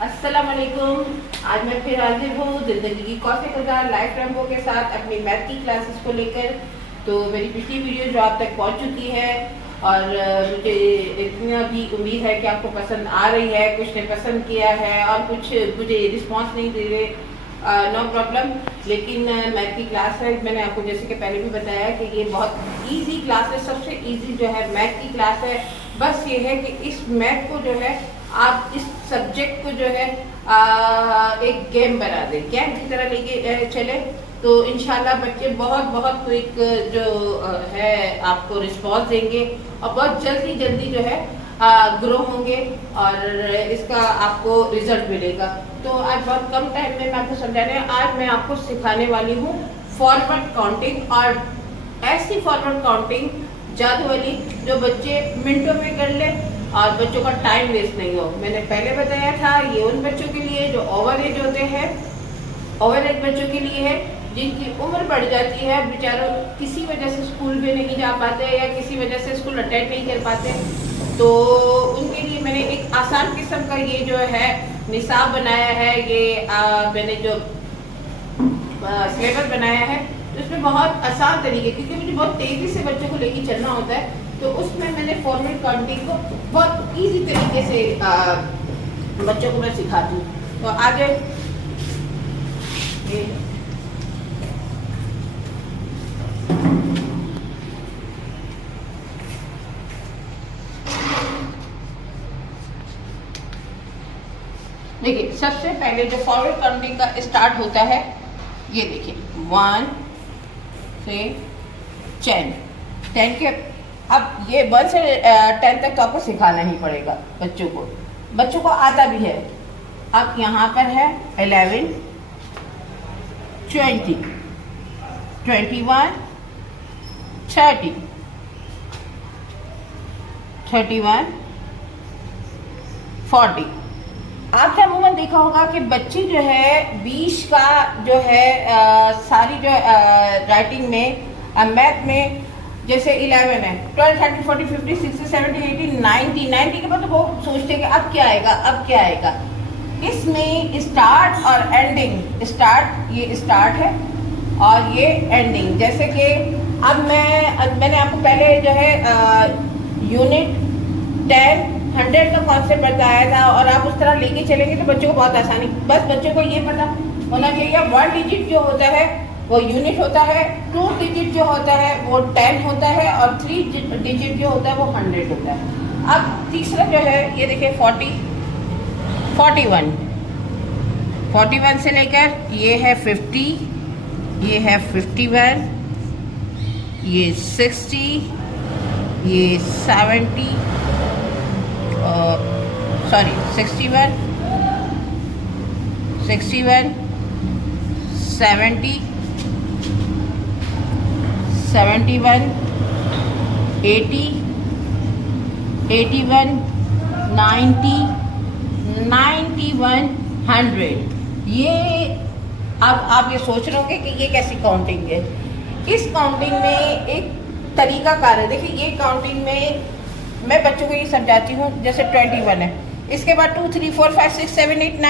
अस्सलाम वालेकुम। आज मैं फिर हाजिर हूँ जिंदगी की कौसे कगार लाइफ रैम्बो के साथ अपनी मैथ की क्लासेस को लेकर। तो मेरी पिछली वीडियो जो आप तक पहुँच चुकी है और मुझे इतना भी उम्मीद है कि आपको पसंद आ रही है। कुछ ने पसंद किया है और कुछ मुझे रिस्पांस नहीं दे रहे, नो प्रॉब्लम। लेकिन मैथ की क्लास है, मैंने आपको जैसे कि पहले भी बताया कि ये बहुत इजी क्लास है। सबसे इजी जो है मैथ की क्लास है। बस ये है कि इस मैथ को जो है आप इस सब्जेक्ट को जो है एक गेम बना दें, गेम की तरह लेके चले तो इंशाल्लाह बच्चे बहुत बहुत क्विक जो है आपको रिस्पॉन्स देंगे और बहुत जल्दी जल्दी जो है ग्रो होंगे और इसका आपको रिजल्ट मिलेगा। तो आज बहुत कम टाइम में मैं आपको समझाने, आज मैं आपको सिखाने वाली हूँ फॉरवर्ड काउंटिंग, और ऐसी फॉरवर्ड काउंटिंग जादू वाली जो बच्चे मिनटों में कर ले और बच्चों का टाइम वेस्ट नहीं हो। मैंने पहले बताया था ये उन बच्चों के लिए जो ओवर एज होते हैं, ओवर एज बच्चों के लिए है जिनकी उम्र बढ़ जाती है, बेचारों किसी वजह से स्कूल में नहीं जा पाते या किसी वजह से स्कूल अटेंड नहीं कर पाते। तो उनके लिए मैंने एक आसान किस्म का ये जो है निसाब बनाया है। ये मैंने जो सिलेबस बनाया है उसमें बहुत आसान तरीके, क्योंकि मुझे बहुत तेज़ी से बच्चों को लेके चलना होता है, तो उसमें मैंने फॉर्मेट काउंटिंग को बहुत इजी तरीके से बच्चों को मैं सिखाती हूँ। तो आगे देखिए, सबसे पहले जो फॉरवर्ड काउंटिंग का स्टार्ट होता है ये देखिए 1 से 10 के। अब ये 1 से 10 तक तो आपको सिखाना ही पड़ेगा बच्चों को आता भी है। अब यहाँ पर है 11, 20, 21, 30, 31, 40। आपने अमूमन देखा होगा कि बच्चे जो है 20 का जो है सारी जो राइटिंग में मैथ में जैसे 11 है, 12, 13, 14, 15, 16, 17, 18, 90 के बाद तो वो सोचते हैं कि अब क्या आएगा। इसमें स्टार्ट और एंडिंग, स्टार्ट ये स्टार्ट है और ये एंडिंग। जैसे कि अब मैंने आपको पहले जो है यूनिट 10, 100 का कॉन्सेप्ट बताया था और आप उस तरह लेके चलेंगे तो बच्चों को बहुत आसानी। बस बच्चों को ये पता होना चाहिए 1 डिजिट जो होता है वो यूनिट होता है, 2 डिजिट जो होता है वो 10 होता है और 3 डिजिट जो होता है वो 100 होता है। अब तीसरा जो है ये देखिए 41 से लेकर ये है 50, ये है 51, ये 60, ये 70, 61, 70, 71, 80, 81, 90, 91, 100। ये अब आप ये सोच रहे होंगे कि ये कैसी काउंटिंग है। इस काउंटिंग में एक तरीकाकार है। देखिए, ये काउंटिंग में मैं बच्चों को ये समझाती हूँ। जैसे 21 है, इसके बाद 2, 3, 4, 5, 6, 7, 8,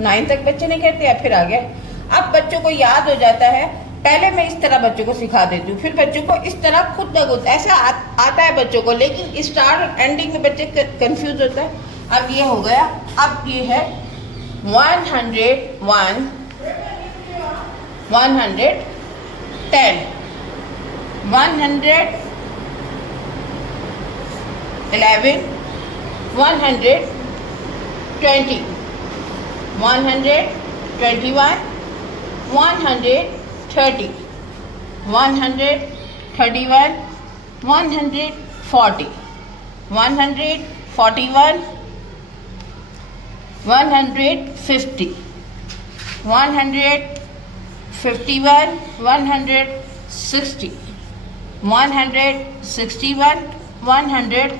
9 तक बच्चे नहीं कहते हैं, फिर आ गया। अब बच्चों को याद हो जाता है। पहले मैं इस तरह बच्चों को सिखा देती हूँ, फिर बच्चों को इस तरह खुद ब खुद ऐसा आता है बच्चों को, लेकिन स्टार्ट और एंडिंग में बच्चे कंफ्यूज होता है। अब ये हो गया। अब ये है 101, 110, 111, 120, 121, 130, 131, 140, 141, 150, 151, 160, 161, 170,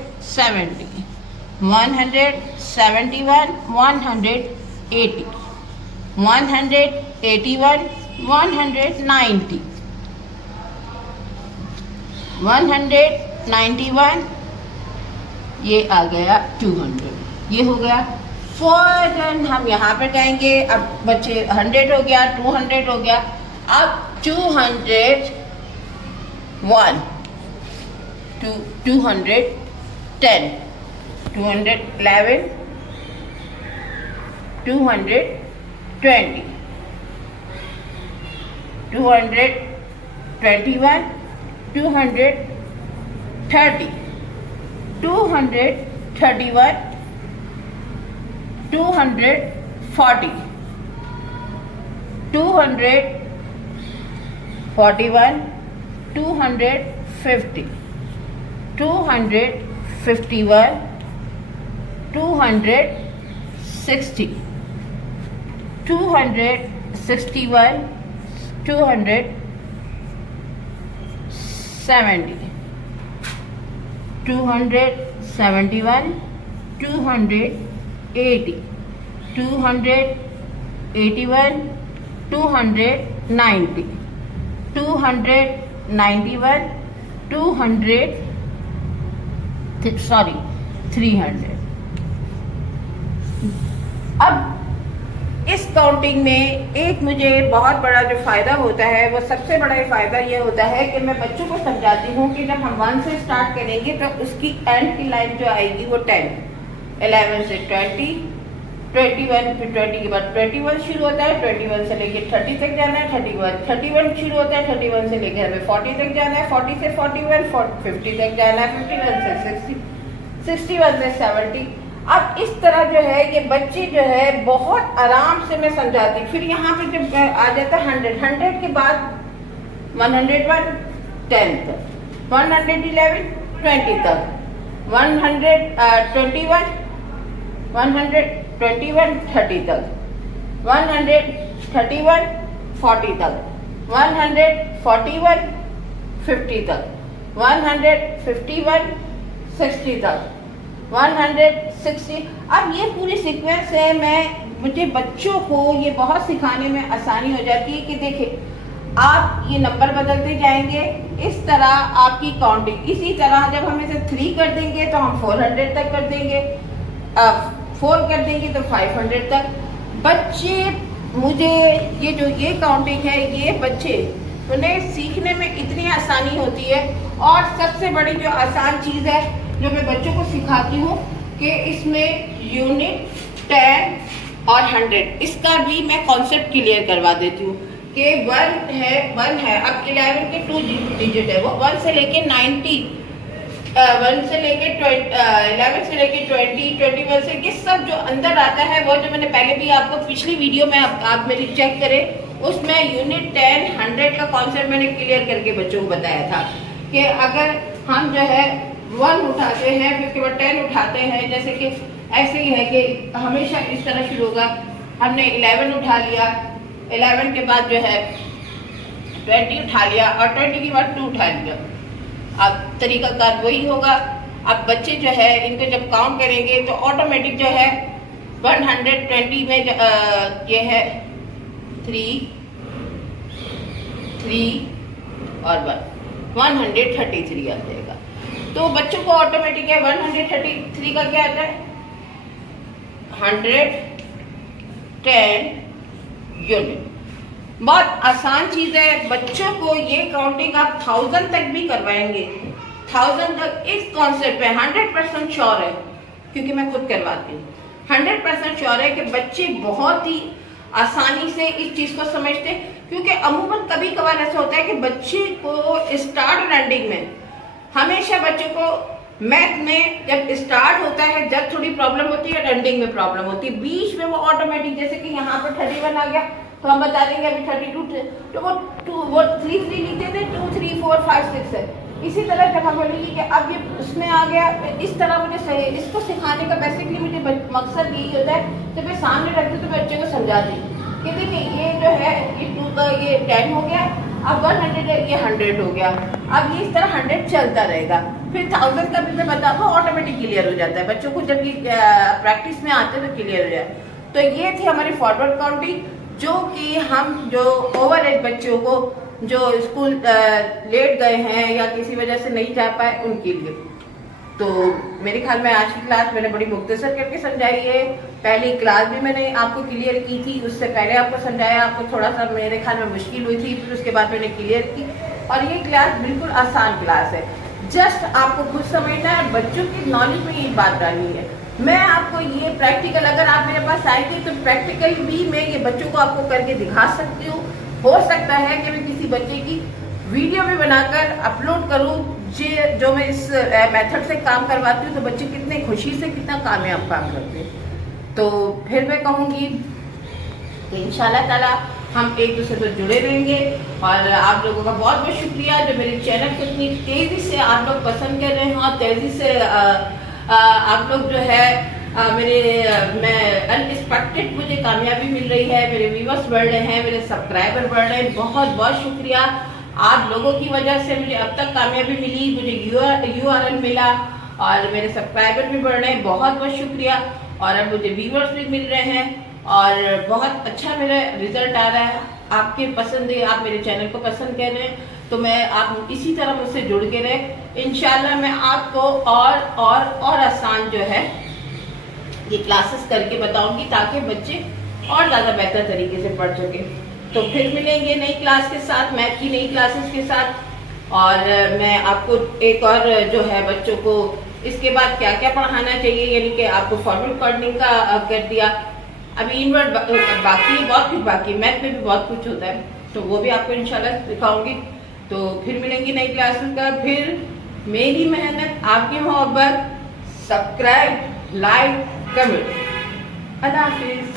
171, 180, 181, 190, 191, ये आ गया 200। ये हो गया फौरन हम यहाँ पर जाएंगे। अब बच्चे 100 हो गया, 200 हो गया, अब 201, 210, 211, 220, 221, 230, 231, 240, 241, 250, 251, 260, 261, 270, 271, 280, 281, 290, 291, 300। अब इस काउंटिंग में एक मुझे बहुत बड़ा जो फ़ायदा होता है, वो सबसे बड़ा फ़ायदा ये होता है कि मैं बच्चों को समझाती हूँ कि जब हम 1 से स्टार्ट करेंगे तो उसकी एंड की लाइन जो आएगी वो 10, 11 से 20, 21, फिर 20 के बाद 21 शुरू होता है, 21 से लेके 30 तक जाना है, 31 शुरू होता है, 31 से लेके हमें 40 तक जाना है, 40 से 41, 50 तक जाना है, 51 से 60, 61 से 70। अब इस तरह जो है ये बच्चे जो है बहुत आराम से मैं समझाती। फिर यहाँ पे जब आ जाता है 100 के बाद 101 10 तक, 111 20 तक, 121 30 तक, 131 40 तक, 141 50 तक, 151 60 तक, 160। अब ये पूरी सीक्वेंस है। मुझे बच्चों को ये बहुत सिखाने में आसानी हो जाती है कि देखिए आप ये नंबर बदलते जाएंगे, इस तरह आपकी काउंटिंग। इसी तरह जब हम इसे 3 कर देंगे तो हम 400 तक कर देंगे, 4 कर देंगे तो 500 तक। बच्चे मुझे ये काउंटिंग है, ये बच्चे उन्हें सीखने में इतनी आसानी होती है। और सबसे बड़ी जो आसान चीज़ है जो मैं बच्चों को सिखाती हूँ कि इसमें यूनिट, 10 और 100 इसका भी मैं कॉन्सेप्ट क्लियर करवा देती हूँ कि 1 है। अब 11 के 2 डिजिट है, वो 1 से लेके 90, 1 से लेके 11 से लेके 20, 21 से ये सब जो अंदर आता है, वो जो मैंने पहले भी आपको पिछली वीडियो में आप मेरी चेक करें, उसमें यूनिट, 10, 100 का कॉन्सेप्ट मैंने क्लियर करके बच्चों को बताया था कि अगर हम जो है 1 उठाते हैं, फिर उसके बाद 10 उठाते हैं, जैसे कि ऐसे ही है कि हमेशा इस तरह शुरू होगा। हमने 11 उठा लिया, 11 के बाद जो है 20 उठा लिया और 20 के बाद 2 उठा लिया। अब तरीकाकार वही होगा। अब बच्चे जो है इनको जब काउंट करेंगे तो ऑटोमेटिक जो है 120 में ये है 3 और 133 आ जाएगा। तो बच्चों को ऑटोमेटिक है 133 का क्या आता है 110 यूनिट। बहुत आसान चीज़ है। बच्चों को ये काउंटिंग आप 1000 तक भी करवाएंगे, 1000 तक इस कॉन्सेप्ट पे 100% श्योर है, क्योंकि मैं खुद करवाती हूँ। 100% श्योर है कि बच्चे बहुत ही आसानी से इस चीज़ को समझते हैं। क्योंकि अमूमन कभी कभार ऐसा होता है कि बच्चे को स्टार्ट और एंडिंग में, हमेशा बच्चों को मैथ में जब स्टार्ट होता है जब थोड़ी प्रॉब्लम होती है और एंडिंग में प्रॉब्लम होती है। बीच में वो ऑटोमेटिक, जैसे कि यहाँ पर 31 आ गया तो हम बता देंगे अभी 32, तो वो 3 लिखते थे, 2 3 4 5 6 है। इसी तरह जब हम बोलेंगे कि अब ये उसमें आ गया, इस तरह मुझे सही, इसको सिखाने का बेसिकली मुझे मकसद यही होता है। तो मैं सामने रखती तो बच्चे को समझाती कि देखिए ये जो है ये 2 का ये 10 हो गया, अब 100 है ये 100 हो गया। अब ये इस तरह 100 चलता रहेगा। फिर 1000 का भी मैं बताऊँ वो ऑटोमेटिक क्लियर हो जाता है बच्चों को, जब ये प्रैक्टिस में आते हैं तो क्लियर हो जाए। तो ये थी हमारी फॉरवर्ड काउंटिंग, जो कि हम जो ओवर एज बच्चों को जो स्कूल लेट गए हैं या किसी वजह से नहीं जा पाए उनके लिए। तो मेरे ख्याल में आज की क्लास मैंने बड़ी मुख्तसर करके समझाई है पहली क्लास भी मैंने आपको क्लियर की थी, उससे पहले आपको समझाया, आपको थोड़ा सा मेरे ख्याल में मुश्किल हुई थी, फिर उसके बाद मैंने क्लियर की। और ये क्लास बिल्कुल आसान क्लास है, जस्ट आपको कुछ समझना है, बच्चों की नॉलेज में ये बात डालनी है। मैं आपको ये प्रैक्टिकल, अगर आप मेरे पास आएंगे तो प्रैक्टिकल भी मैं ये बच्चों को आपको करके दिखा सकती हूँ। हो सकता है कि मैं किसी बच्चे की वीडियो भी बनाकर अपलोड करूँ, जो मैं इस मेथड से काम करवाती हूँ, तो बच्चे कितने खुशी से कितना कामयाब काम करते हैं। तो फिर मैं कहूँगी कि इंशाल्लाह ताला हम एक दूसरे से जुड़े रहेंगे। और आप लोगों का बहुत बहुत शुक्रिया जो मेरे चैनल को इतनी तेज़ी से आप लोग पसंद कर रहे हैं, और तेज़ी से आप लोग जो है मैं अनएक्सपेक्टेड मुझे कामयाबी मिल रही है, मेरे व्यूअर्स बढ़ रहे हैं, मेरे सब्सक्राइबर बढ़ रहे हैं। बहुत बहुत शुक्रिया, आप लोगों की वजह से मुझे अब तक कामयाबी मिली, मुझे URL मिला और मेरे सब्सक्राइबर भी बढ़ रहे हैं। बहुत बहुत शुक्रिया। और अब मुझे व्यूअर्स भी मिल रहे हैं और बहुत अच्छा मेरा रिजल्ट आ रहा है। आपके पसंद है, आप मेरे चैनल को पसंद कर रहे हैं, तो मैं आप इसी तरह मुझसे जुड़ के रहे। इंशाल्लाह मैं आपको और आसान जो है ये क्लासेस करके बताऊंगी, ताकि बच्चे और ज़्यादा बेहतर तरीके से पढ़ सके। तो फिर मिलेंगे नई क्लास के साथ, मैथ की नई क्लासेस के साथ। और मैं आपको एक और जो है बच्चों को इसके बाद क्या क्या पढ़ाना चाहिए, यानी कि आपको फॉर्मूला कोडिंग का कर दिया, अभी इनवर्ड बाकी है, बहुत कुछ बाकी, मैथ में भी बहुत कुछ होता है, तो वो भी आपको इंशाल्लाह दिखाऊंगी। तो फिर मिलेंगी नई क्लासेस का, फिर मेरी मेहनत, आपकी मोहब्बत, सब्सक्राइब, लाइक, कमेंट। अल्लाह हाफिज़।